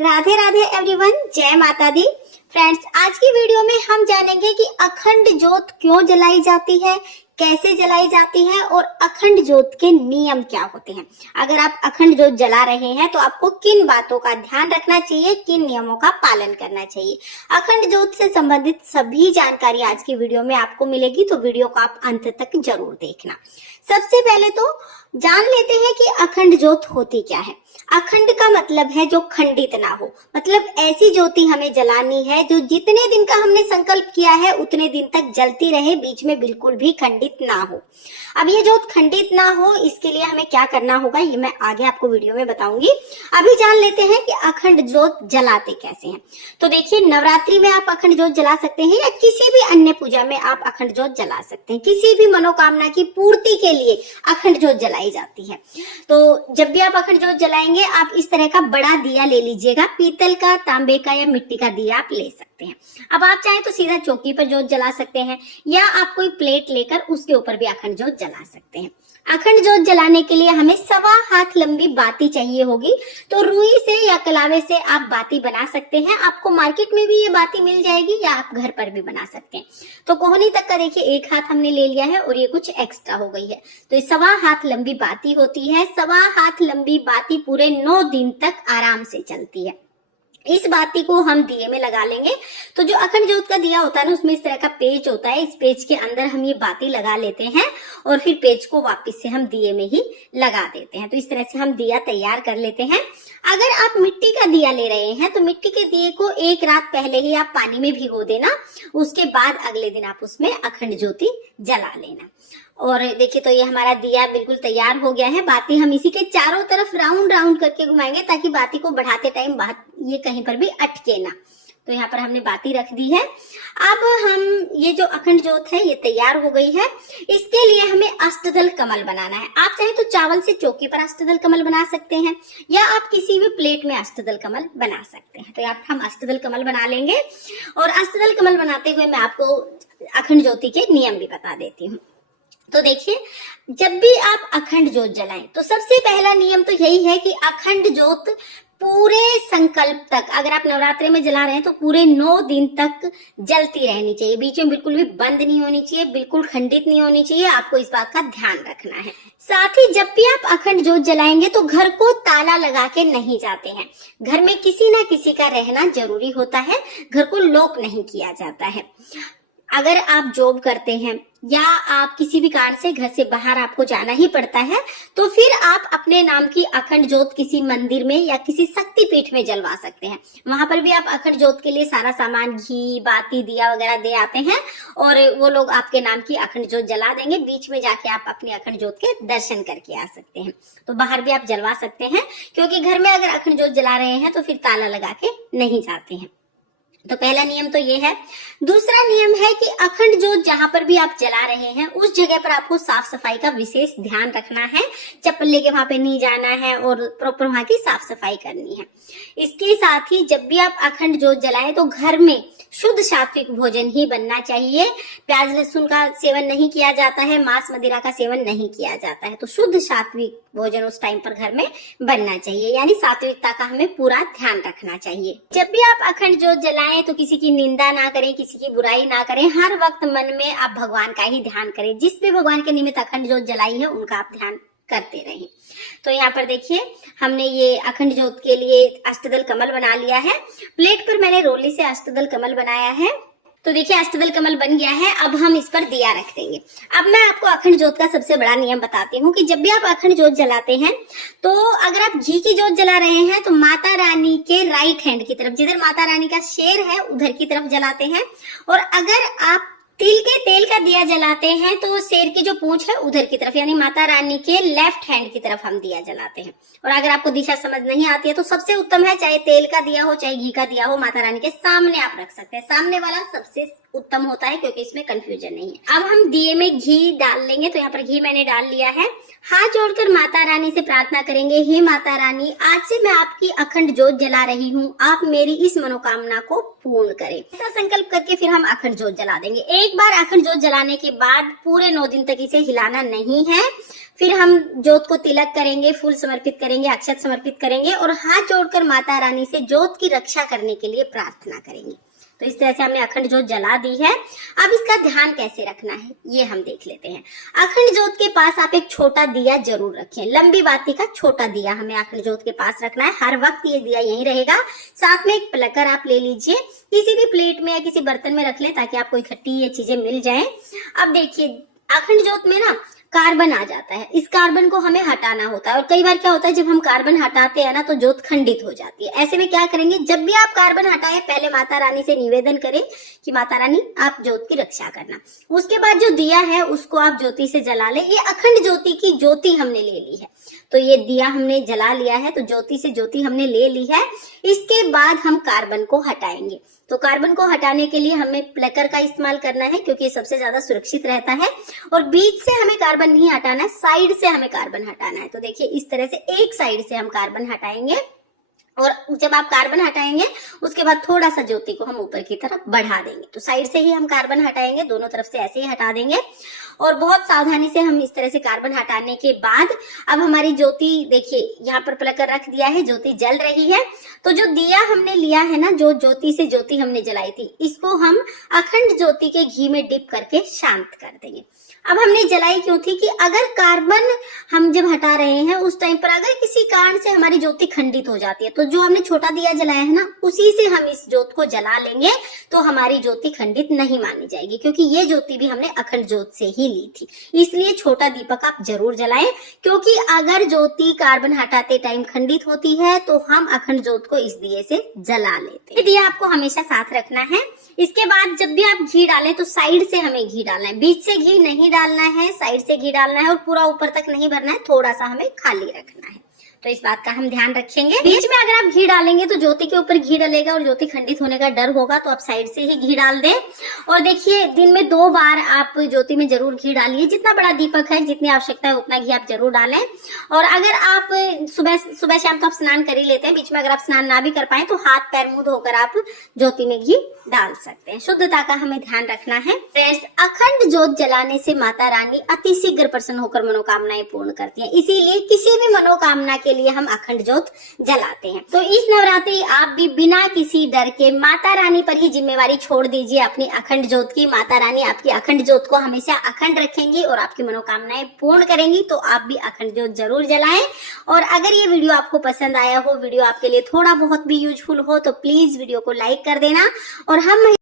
Radhe Radhe everyone, जय माता दी। Friends, आज की वीडियो में हम जानेंगे कि अखंड ज्योत क्यों जलाई जाती है, कैसे जलाई जाती है और अखंड ज्योत के नियम क्या होते हैं। अगर आप अखंड ज्योत जला रहे हैं तो आपको किन बातों का ध्यान रखना चाहिए, किन नियमों का पालन करना चाहिए। अखंड ज्योत से संबंधित सभी जानकारी आज की वीडियो में आपको मिलेगी, तो वीडियो को आप अंत तक जरूर देखना। सबसे पहले तो जान लेते हैं कि अखंड ज्योत होती क्या है। अखंड का मतलब है जो खंडित ना हो, मतलब ऐसी ज्योति हमें जलानी है जो जितने दिन का हमने संकल्प किया है उतने दिन तक जलती रहे, बीच में बिल्कुल भी खंडित ना हो। अब ये ज्योत खंडित ना हो, इसके लिए हमें क्या करना होगा ये मैं आगे आपको वीडियो में बताऊंगी। अभी जान लेते हैं कि अखंड ज्योत जलाते कैसे हैं। तो देखिए, नवरात्रि में आप अखंड ज्योत जला सकते हैं या किसी भी अन्य पूजा में आप अखंड ज्योत जला सकते हैं। किसी भी मनोकामना की पूर्ति के लिए अखंड ज्योत जलाई जाती है। तो जब भी आप अखंड ज्योत जलाएंगे, आप इस तरह का बड़ा दिया ले लीजिएगा। पीतल का, तांबे का या मिट्टी का दिया आप ले सकते हैं। अब आप चाहें तो सीधा चौकी पर ज्योत जला सकते हैं या आप कोई प्लेट लेकर उसके ऊपर भी अखंड ज्योत जला सकते हैं। अखंड ज्योत जलाने के लिए हमें 1.25 हाथ लंबी बाती चाहिए होगी। तो रुई से या कलावे से आप बाती बना सकते हैं। आपको मार्केट में भी ये बाती मिल जाएगी या आप घर पर भी बना सकते हैं। तो कोहनी तक का देखिए 1 हाथ हमने ले लिया है और ये कुछ एक्स्ट्रा हो गई है, तो ये 1.25 हाथ लंबी बाती होती है। 1.25 हाथ लंबी बाती पूरे 9 दिन तक आराम से चलती है। इस बाती को हम दिए में लगा लेंगे। तो जो अखंड ज्योत का दिया होता है ना, उसमें इस तरह का पेच होता है। इस पेच के अंदर हम ये बाती लगा लेते हैं और फिर पेच को वापस से हम दिए में ही लगा देते हैं। तो इस तरह से हम दिया तैयार कर लेते हैं। अगर आप मिट्टी का दिया ले रहे हैं तो मिट्टी के दिए को 1 रात पहले ही आप पानी में भिगो देना। उसके बाद अगले दिन आप उसमें अखंड ज्योति जला लेना। और देखिए, तो ये हमारा दिया बिल्कुल तैयार हो गया है। बाती हम इसी के चारों तरफ राउंड राउंड करके घुमाएंगे ताकि बाती को बढ़ाते टाइम ये कहीं पर भी अटके ना। तो यहाँ पर हमने बाती रख दी है। अब हम ये जो अखंड ज्योत है ये तैयार हो गई है। इसके लिए हमें अष्टदल कमल बनाना है। आप चाहे तो चावल से चौकी पर अष्टदल कमल बना सकते हैं या आप किसी भी प्लेट में अष्टदल कमल बना सकते हैं। तो यहाँ हम अष्टदल कमल बना लेंगे और अष्टदल कमल बनाते हुए मैं आपको अखंड ज्योति के नियम भी बता देती हूँ। तो देखिए, जब भी आप अखंड ज्योत जलाएं तो सबसे पहला नियम तो यही है कि अखंड ज्योत पूरे संकल्प तक, अगर आप नवरात्रि में जला रहे हैं तो पूरे 9 दिन तक जलती रहनी चाहिए। बीच में बिल्कुल भी बंद नहीं होनी चाहिए, बिल्कुल खंडित नहीं होनी चाहिए। आपको इस बात का ध्यान रखना है। साथ ही जब भी आप अखंड ज्योत जलाएंगे तो घर को ताला लगा के नहीं जाते हैं। घर में किसी ना किसी का रहना जरूरी होता है, घर को लॉक नहीं किया जाता है। अगर आप जॉब करते हैं या आप किसी भी कारण से घर से बाहर आपको जाना ही पड़ता है, तो फिर आप अपने नाम की अखंड ज्योत किसी मंदिर में या किसी शक्तिपीठ में जलवा सकते हैं। वहां पर भी आप अखंड ज्योत के लिए सारा सामान, घी, बाती, दिया वगैरह दे आते हैं और वो लोग आपके नाम की अखंड ज्योत जला देंगे। बीच में जाके आप अपनी अखंड ज्योत के दर्शन करके आ सकते हैं। तो बाहर भी आप जलवा सकते हैं, क्योंकि घर में अगर अखंड ज्योत जला रहे हैं तो फिर ताला लगा के नहीं जाते हैं। तो पहला नियम तो ये है। दूसरा नियम है कि अखंड ज्योत जहां पर भी आप जला रहे हैं उस जगह पर आपको साफ सफाई का विशेष ध्यान रखना है। चप्पल लेके वहां पे नहीं जाना है और प्रॉपर वहां की साफ सफाई करनी है। इसके साथ ही जब भी आप अखंड ज्योत जलाएं तो घर में शुद्ध सात्विक भोजन ही बनना चाहिए। प्याज लहसुन का सेवन नहीं किया जाता है, मांस मदिरा का सेवन नहीं किया जाता है। तो शुद्ध सात्विक भोजन उस टाइम पर घर में बनना चाहिए, यानी सात्विकता का हमें पूरा ध्यान रखना चाहिए। जब भी आप अखंड ज्योत जलाएं तो किसी की निंदा ना करें, किसी की बुराई ना करें। हर वक्त मन में आप भगवान का ही ध्यान करें। जिस भी भगवान के निमित्त अखंड ज्योत जलाई है उनका आप ध्यान करते रहें। तो यहाँ पर देखिए, हमने ये अखंड ज्योत के लिए अष्टदल कमल बना लिया है। प्लेट पर मैंने रोली से अष्टदल कमल बनाया है। तो देखिए, अष्टदल कमल बन गया है। अब हम इस पर दिया रख देंगे। अब मैं आपको अखंड ज्योत का सबसे बड़ा नियम बताती हूँ कि जब भी आप अखंड ज्योत जलाते हैं तो अगर आप घी की ज्योत जला रहे हैं तो माता रानी के राइट हैंड की तरफ, जिधर माता रानी का शेर है उधर की तरफ जलाते हैं। और अगर आप तिल के तेल का दिया जलाते हैं तो शेर की जो पूंछ है उधर की तरफ, यानी माता रानी के लेफ्ट हैंड की तरफ हम दिया जलाते हैं। और अगर आपको दिशा समझ नहीं आती है तो सबसे उत्तम है, चाहे तेल का दिया हो चाहे घी का दिया हो, माता रानी के सामने आप रख सकते हैं। सामने वाला सबसे उत्तम होता है, क्योंकि इसमें कंफ्यूजन नहीं है। अब हम दिए में घी डाल लेंगे, तो यहाँ पर घी मैंने डाल लिया है। हाथ जोड़कर माता रानी से प्रार्थना करेंगे, हे माता रानी, आज से मैं आपकी अखंड ज्योत जला रही हूँ, आप मेरी इस मनोकामना को पूर्ण करें। ऐसा संकल्प करके फिर हम अखंड ज्योत जला देंगे। एक बार अखंड ज्योत जलाने के बाद पूरे 9 दिन तक इसे हिलाना नहीं है। फिर हम ज्योत को तिलक करेंगे, फूल समर्पित करेंगे, अक्षत समर्पित करेंगे और हाथ जोड़कर माता रानी से ज्योत की रक्षा करने के लिए प्रार्थना करेंगे। तो इस तरह से हमने अखंड ज्योत जला दी है। अब इसका ध्यान कैसे रखना है ये हम देख लेते हैं। अखंड ज्योत के पास आप एक छोटा दिया जरूर रखें, लंबी बाती का छोटा दिया हमें अखंड ज्योत के पास रखना है। हर वक्त ये दिया यहीं रहेगा। साथ में एक प्लकर आप ले लीजिए, किसी भी प्लेट में या किसी बर्तन में रख लें ताकि आपको इकट्ठी ये चीजें मिल जाए। अब देखिए, अखंड ज्योत में ना कार्बन आ जाता है, इस कार्बन को हमें हटाना होता है। और कई बार क्या होता है, जब हम कार्बन हटाते हैं ना तो ज्योत खंडित हो जाती है। ऐसे में क्या करेंगे, जब भी आप कार्बन हटाएं पहले माता रानी से निवेदन करें कि माता रानी आप ज्योत की रक्षा करना। उसके बाद जो दिया है उसको आप ज्योति से जला लें। ये अखंड ज्योति की ज्योति हमने ले ली है, तो ये दिया हमने जला लिया है, तो ज्योति से ज्योति हमने ले ली है। इसके बाद हम कार्बन को हटाएंगे। तो कार्बन को हटाने के लिए हमें प्लकर का इस्तेमाल करना है, क्योंकि ये सबसे ज्यादा सुरक्षित रहता है। और बीच से हमें कार्बन नहीं हटाना है, साइड से हमें कार्बन हटाना है। तो देखिए, इस तरह से एक साइड से हम कार्बन हटाएंगे और जब आप कार्बन हटाएंगे उसके बाद थोड़ा सा ज्योति को हम ऊपर की तरफ बढ़ा देंगे। तो साइड से ही हम कार्बन हटाएंगे, दोनों तरफ से ऐसे ही हटा देंगे और बहुत सावधानी से हम इस तरह से कार्बन हटाने के बाद अब हमारी ज्योति, देखिए यहाँ पर प्लकर रख दिया है, ज्योति जल रही है। तो जो दिया हमने लिया है ना, जो ज्योति से ज्योति हमने जलाई थी, इसको हम अखंड ज्योति के घी में डिप करके शांत कर देंगे। अब हमने जलाई क्यों थी कि अगर कार्बन हम जब हटा रहे हैं उस टाइम पर अगर किसी कारण से हमारी ज्योति खंडित हो जाती है, तो जो हमने छोटा दिया जलाया है ना, उसी से हम इस ज्योत को जला लेंगे, तो हमारी ज्योति खंडित नहीं मानी जाएगी, क्योंकि ये ज्योति भी हमने अखंड ज्योत से ही ली थी। इसलिए छोटा दीपक आप जरूर जलाएं, क्योंकि अगर ज्योति कार्बन हटाते टाइम खंडित होती है तो हम अखंड ज्योत को इस दिए से जला लेते हैं। ये दिया आपको हमेशा साथ रखना है। इसके बाद जब भी आप घी डालें तो साइड से हमें घी डालना है, बीच से घी नहीं डालना है, साइड से घी डालना है और पूरा ऊपर तक नहीं भरना है, थोड़ा सा हमें खाली रखना है। तो इस बात का हम ध्यान रखेंगे। बीच में अगर आप घी डालेंगे तो ज्योति के ऊपर घी डलेगा और ज्योति खंडित होने का डर होगा, तो आप साइड से ही घी डाल दें। और देखिए, दिन में 2 बार आप ज्योति में जरूर घी डालिए। जितना बड़ा दीपक है, जितनी आवश्यकता है उतना घी आप जरूर डालें। और अगर आप सुबह शाम तो आप स्नान कर ही लेते हैं, बीच में अगर आप स्नान ना भी कर पाए तो हाथ पैर मुंह धोकर आप ज्योति में घी डाल सकते हैं। शुद्धता का हमें ध्यान रखना है। फ्रेंड्स, अखंड ज्योत जलाने से माता रानी अति शीघ्र प्रसन्न होकर मनोकामनाएं पूर्ण करती हैं। इसीलिए किसी भी मनोकामना के लिए हम अखंड ज्योत जलाते हैं। तो इस नवरात्रि आप भी बिना किसी डर के माता रानी पर ही जिम्मेवारी छोड़ दीजिए अपनी अखंड ज्योत की। माता रानी आपकी अखंड ज्योत को हमेशा अखंड रखेंगी और आपकी मनोकामनाएं पूर्ण करेंगी। तो आप भी अखंड ज्योत जरूर जलाएं। और अगर ये वीडियो आपको पसंद आया हो, वीडियो आपके लिए थोड़ा बहुत भी यूजफुल हो, तो प्लीज वीडियो को लाइक कर देना। और हम